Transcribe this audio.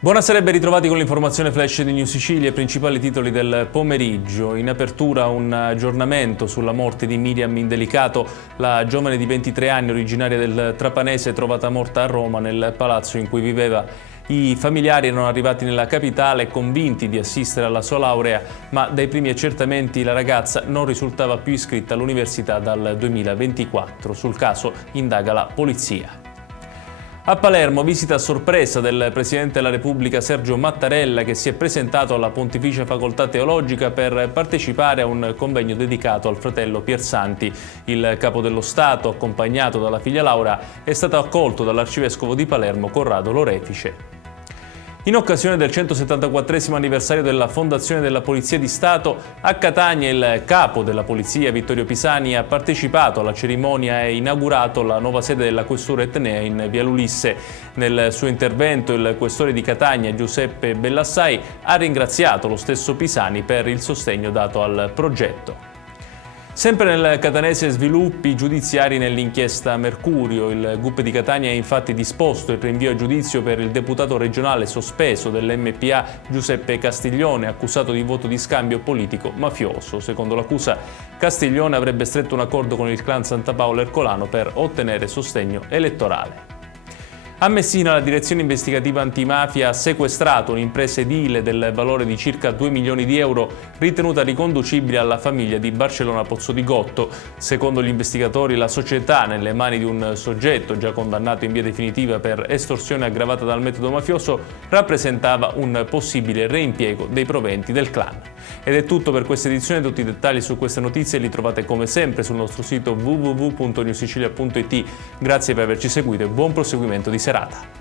Buonasera e ben ritrovati con l'informazione flash di New Sicilia, i principali titoli del pomeriggio. In apertura un aggiornamento sulla morte di Miriam Indelicato, la giovane di 23 anni originaria del Trapanese trovata morta a Roma nel palazzo in cui viveva. I familiari erano arrivati nella capitale convinti di assistere alla sua laurea, ma dai primi accertamenti la ragazza non risultava più iscritta all'università dal 2024. Sul caso indaga la polizia. A Palermo, visita a sorpresa del Presidente della Repubblica Sergio Mattarella, che si è presentato alla Pontificia Facoltà Teologica per partecipare a un convegno dedicato al fratello Piersanti. Il Capo dello Stato, accompagnato dalla figlia Laura, è stato accolto dall'Arcivescovo di Palermo Corrado Lorefice. In occasione del 174° anniversario della fondazione della Polizia di Stato, a Catania il capo della Polizia, Vittorio Pisani, ha partecipato alla cerimonia e inaugurato la nuova sede della Questura etnea in Via Ulisse. Nel suo intervento il questore di Catania, Giuseppe Bellassai, ha ringraziato lo stesso Pisani per il sostegno dato al progetto. Sempre nel catanese sviluppi giudiziari nell'inchiesta Mercurio. Il GUP di Catania ha infatti disposto il rinvio a giudizio per il deputato regionale sospeso dell'MPA Giuseppe Castiglione, accusato di voto di scambio politico mafioso. Secondo l'accusa, Castiglione avrebbe stretto un accordo con il clan Santa Paola Ercolano per ottenere sostegno elettorale. A Messina la direzione investigativa antimafia ha sequestrato un'impresa edile del valore di circa 2 milioni di euro ritenuta riconducibile alla famiglia di Barcellona Pozzo di Gotto. Secondo gli investigatori la società, nelle mani di un soggetto già condannato in via definitiva per estorsione aggravata dal metodo mafioso, rappresentava un possibile reimpiego dei proventi del clan. Ed è tutto per questa edizione, tutti i dettagli su queste notizie li trovate come sempre sul nostro sito www.newsicilia.it. Grazie per averci seguito e buon proseguimento di serata.